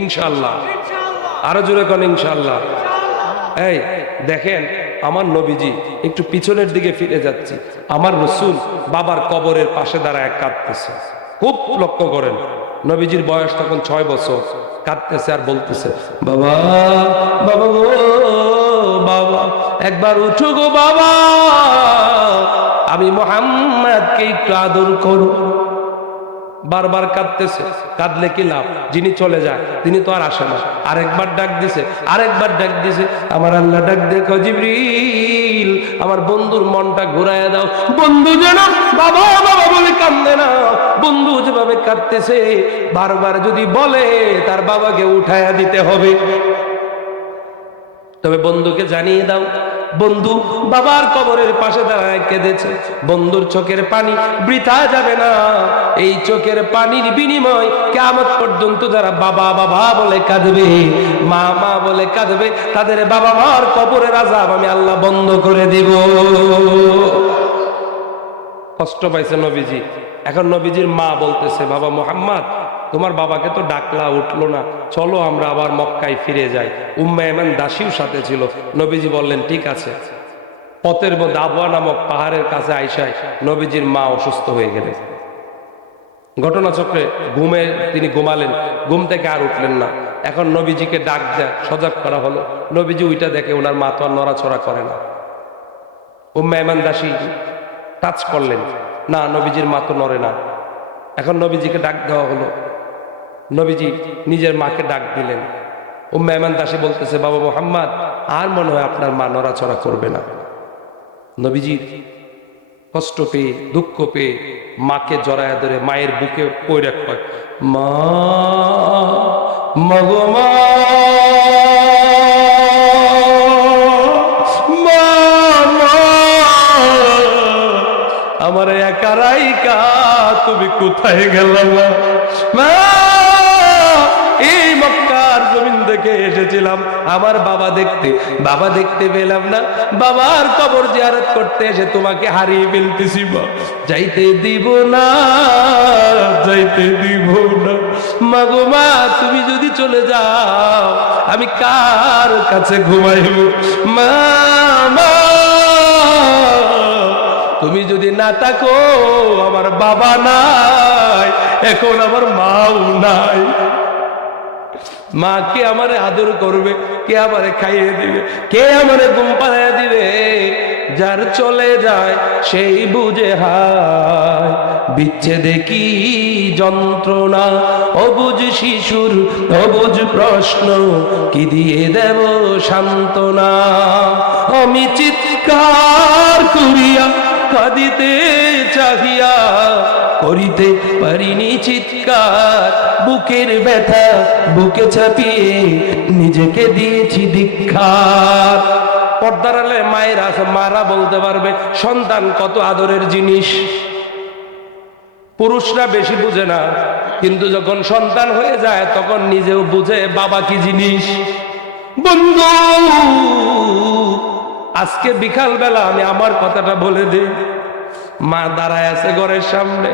ইনশাআল্লাহ। আরো জোরে কোন ইনশাআল্লাহ। এই দেখেন আমার নবীজি, একটু পিছনের দিকে ফিরে যাচ্ছি, আমার রাসূল বাবার কবরের পাশে দাঁড়ায় কাঁদতেছে। খুব লক্ষ্য করেন, নবীজির বয়স তখন 6 বছর, কাঁদতেছে আর বলতেছে বাবা বাবা গো বাবা, একবার উঠো গো বাবা, আমি মুহাম্মদকে একটু আদর করো। বারবার কাঁদতেছে, কাঁদলে কি লাভ? যিনি চলে যায় তিনি তো আর আসে না। আরেকবার ডাক দিছে, আরেকবার ডাক দিছে, আমার আল্লাহ ডাক দেখো জিবরিল, আমার বন্ধুর মনটা ঘুরাইয়া দাও। বন্ধু যেন বাবা বাবা বলে কান্দে না, বন্ধু যেভাবে কাঁদতেছে বারবার যদি বলে তার বাবাকে উঠাইয়া দিতে হবে। তবে বন্ধুকে জানিয়ে দাও, বন্ধু বাবার কবরের পাশে দাঁড়ায় কেঁদেছে, বন্ধুর চোখের পানি বৃথা যাবে না। এই চোখের পানির বিনিময় কিয়ামত পর্যন্ত যারা বাবা বাবা বলে কাঁদবে, মা মা বলে কাঁদবে, তাদের বাবা মার কবরের আযাব আমি আল্লাহ বন্ধ করে দিব। কষ্ট পাইছে নবীজি। এখন নবীজির মা বলতেছে বাবা মুহাম্মদ, তোমার বাবাকে তো ডাকলা উঠলো না, চলো আমরা আবার মক্কায় ফিরে যাই। উম্মে আইমান দাসীও সাথে ছিল। নবীজি বললেন ঠিক আছে। পথের মধ্যে আবওয়া নামক পাহাড়ের কাছে আইসায় নবীজির মা অসুস্থ হয়ে গেলেন। ঘটনাচক্রে ঘুমে তিনি ঘুমালেন, ঘুম থেকে আর উঠলেন না। এখন নবীজিকে ডাক দেয়া সজাগ করা হলো। নবীজি ওইটা দেখে ওনার মা তো আর নড়াচড়া করে না। উম্মে আইমান দাসী টাচ করলেন, না নবীজির মা তো নড়ে না। এখন নবীজিকে ডাক দেওয়া হলো, নবীজি নিজের মাকে ডাক দিলেন। উম্মে আইমান দাসী বলতেছে বাবা মুহাম্মদ, আর মনে হয় আপনার মা নড়াচড়া করবে না। নবীজি কষ্ট পেয়ে দুঃখ পেয়ে মাকে জড়ায়া ধরে মায়ের বুকে পয়রা কয়, মা মাগো মা, আমার একা রাইকা তুমি কোথায় গেল মা? এই মক্কার জমিন থেকে এসেছিলাম আমার বাবা দেখতে পেলাম না, বাবার কবর জিয়ারত করতে এসে তোমাকে হারিয়ে ফেলতেছি। যাইতে দিব না, যাইতে দিব না। মা গো মা, তুমি যদি চলে যাও আমি কার কাছে ঘুমাইব? মা, তুমি যদি না থাকো, আমার বাবা নাই, এখন আমার মাও নাই। মা কে আমারে আদর করবে? কে আমারে খাইয়ে দিবে? কে আমারে ঘুম পাড়াইয়া দিবে? যার চলে যায় সেই বুঝে হায় বিচ্ছেদে কি যন্ত্রণা। অবুঝ শিশুর অবুঝ প্রশ্ন, কি দিয়ে দেব সান্ত্বনা। আমি চিৎকার করিয়া কাঁদিতে চাহিয়া করিতে পারিনি চিৎকার, বুকের ব্যথা বুকে চাপিয়ে নিজেকে দিয়েছি দীক্ষার। পর্দার আলে মায়েরা আছে, মারা বলতে পারবে সন্তান কত আদরের জিনিস। পুরুষরা বেশি বুঝে না, কিন্তু যখন সন্তান হয়ে যায় তখন নিজেও বুঝে বাবা কি জিনিস। বন্ধু, আজকে বিকাল বেলা আমি আমার কথাটা বলে দিই। মা দাঁড়ায় আছে ঘরের সামনে,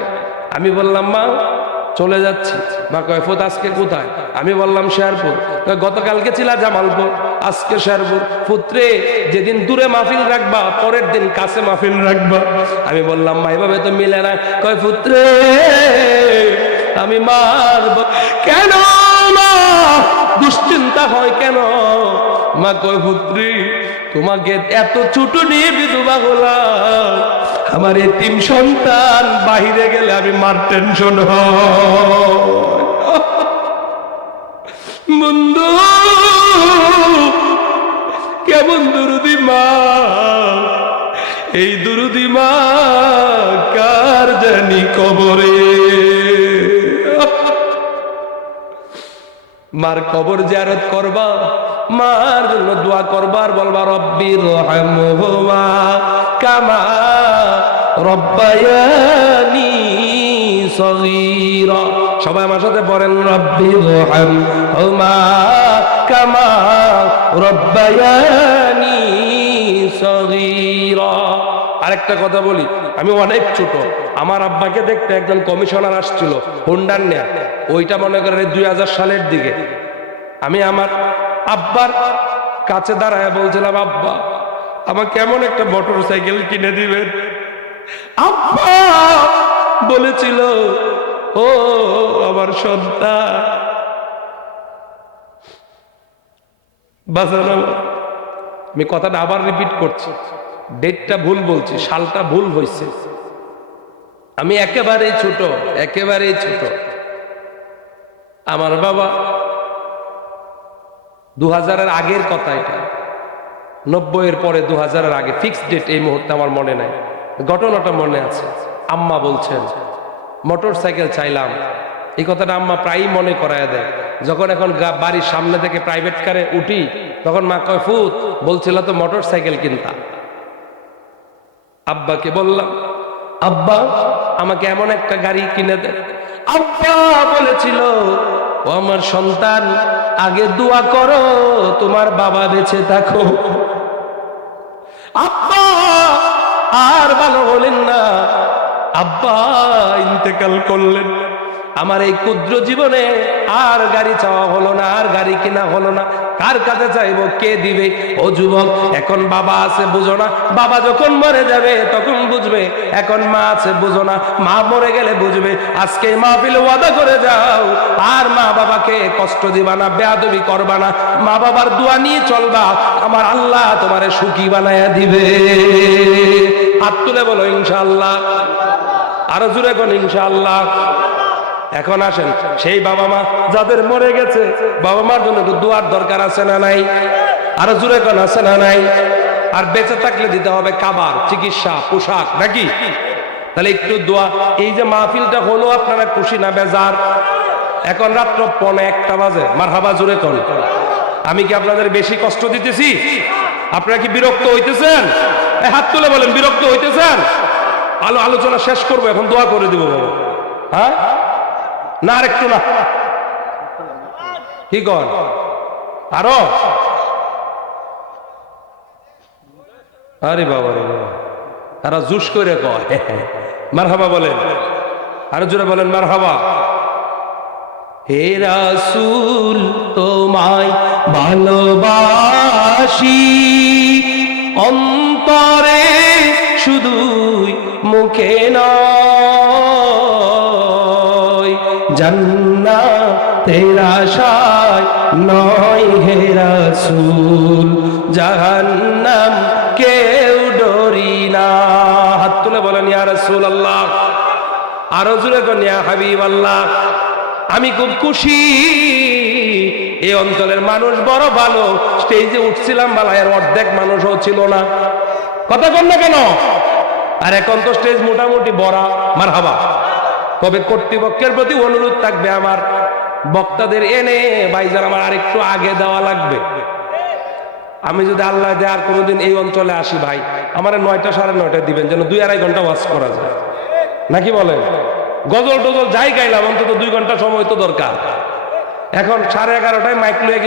আমি বললাম মা চলে যাচ্ছি। মা কয় ফুত আজকে কোথায়? আমি বললাম শেরপুর। গতকালকে ছিলা জামালপুর, আজকে শেরপুর। পুত্রে, যেদিন দূরে মাহফিল রাখবা পরের দিন কাছে মাহফিল রাখবা। আমি বললাম মা এভাবে তো মিলে না। কয় পুত্রে আমি মারব। কেন মা, দুশ্চিন্তা হয় কেন? মা কয় পুত্রী তোমাকে এত ছোট নিয়ে বিধবা হলাম, আমার এতিম সন্তান বাহিরে গেলে আমি মার টেনশন বন্ধু। কেমন দুরুদি মা, এই দুরুদি মা কার জানি কবরে। মার কবর জিয়ারত করবা, মার জন্য দোয়া করবা, আর বলবা রব্বি রহমহুমা কামা রব্বায়ানি সগীরা। সবাই আমার সাথে পড়েন রব্বি রহমহুমা কামা রব্বায়ানি সগীরা। আরেকটা কথা বলি, আমি অনেক ছোট, আমার আব্বাকে দেখতে একজন কমিশনার আসছিল হুন্ডার নেয়া, ওইটা মনে করেন 2000 সালের দিকে। আমি আমার আব্বার কাছে দাঁড়ায় বলছিলাম আব্বা আমাকে এমন একটা মোটর সাইকেল কিনে দিবেন। আব্বা বলেছিল ও আমার সন্তান বাঁচানো। আমি কথাটা আবার রিপিট করছি, ডেটটা ভুল বলছি, সালটা ভুল হয়েছে। আমি একেবারেই ছোট, একেবারেই ছোট। আমার বাবা 2000-এর আগের কথা, এটা 90-এর পরে 2000-এর আগে, ফিক্সড ডেট এই মুহূর্তে আমার মনে নাই, ঘটনাটা মনে আছে। আম্মা বলছেন মোটর সাইকেল চাইলাম, এই কথাটা আম্মা প্রায়ই মনে করায় দেয়। যখন এখন বাড়ির সামনে থেকে প্রাইভেট কারে উঠি তখন মা কয় ফুত বলছিল তো মোটর সাইকেল কিনতা। আব্বাকে বললাম আব্বা আমাকে এমন একটা গাড়ি কিনে দে। আব্বা বলেছিল ও আমার সন্তান আগে দোয়া করো তোমার বাবা বেঁচে থাকো। আব্বা আর ভালো হলেন না, আব্বা ইন্তেকাল করলেন। আমার এই ক্ষুদ্র জীবনে আর গাড়ি চাওয়া হলো না, আর গাড়ি কিনা হলো না। কার কাছে চাইবো, কে দিবে? ও যুবক, এখন বাবা আছে বুঝো না, বাবা যখন মরে যাবে তখন বুঝবে। এখন মা আছে বুঝো না, মা মরে গেলে বুঝবে। আজকে মাহফিলে ওয়াদা করে যাও আর মা বাবাকে কষ্ট দিবা না, বেয়াদবি করবা না, মা বাবার দোয়া নিয়ে চলবা, আমার আল্লাহ তোমারে সুখী বানায়া দিবে। হাত তুলে বলো ইনশাআল্লাহ, আরো জোরে কোন ইনশাআল্লাহ। এখন আসেন, সেই বাবা মা যাদের মরে গেছে, বাবা মার জন্য তো দোয়ার দরকার আছে না নাই? আরো জোরে কোন আছে না নাই? আর বেঁচে থাকলে দিতে হবে খাবার, চিকিৎসা, পোশাক, নাকি? তাহলে একটু দোয়া। এই যে মাহফিলটা হলো, আপনারা খুশি না বেজার? এখন রাত্র 1:45 বাজে, মারহাবা জোরে কোন। আমি কি আপনাদের বেশি কষ্ট দিতেছি? আপনারা কি বিরক্ত হইতেছেন? হাত তুলে বলেন বিরক্ত হইতেছেন? আলোচনা শেষ করবো, এখন দোয়া করে দিব বাবা। হ্যাঁ না, আর একটু না, কি কর? আরো আরে বাবা রে বাবা, তারা জুস করে কয় মারহাবা বলেন, আরো জোরে বলেন মারহাবা। হে রাসূল তোমায় ভালোবাসি, অন্তরে শুধুই মুখে নয়, জান্নাতের আশায় নয় হে রাসূল, জাহান্নাম কেউ ডরি না। হাত তুলে বলেন ইয়া রাসূলুল্লাহ, আরো জোরে বলেন ইয়া হাবিবাল্লাহ। আমি খুব খুশি, এই অঞ্চলের মানুষ বড় ভালো। স্টেজে উঠছিলাম বালায়ের অর্ধেক মানুষও ছিল না, কথা বল না কেন? আর এখন তো স্টেজ মোটামুটি ভরা, মারহাবা। তবে কর্তৃপক্ষের প্রতি অনুরোধ থাকবে, আমার বক্তাদের এনে ভাইজান আমার আরেকটু আগে দেওয়া লাগবে। আমি যদি আল্লাহ দেয় আর কোনোদিন এই অঞ্চলে আসি ভাই, আমার 9টা 9:30 দিবেন, যেন 2-2.5 ঘন্টা ওয়াজ করা যায়, নাকি বলেন? গজল টজল যাই গাইলাম, অন্তত 2 ঘন্টা সময় তো দরকার। এখন 11:30টায় মাইক লয়ে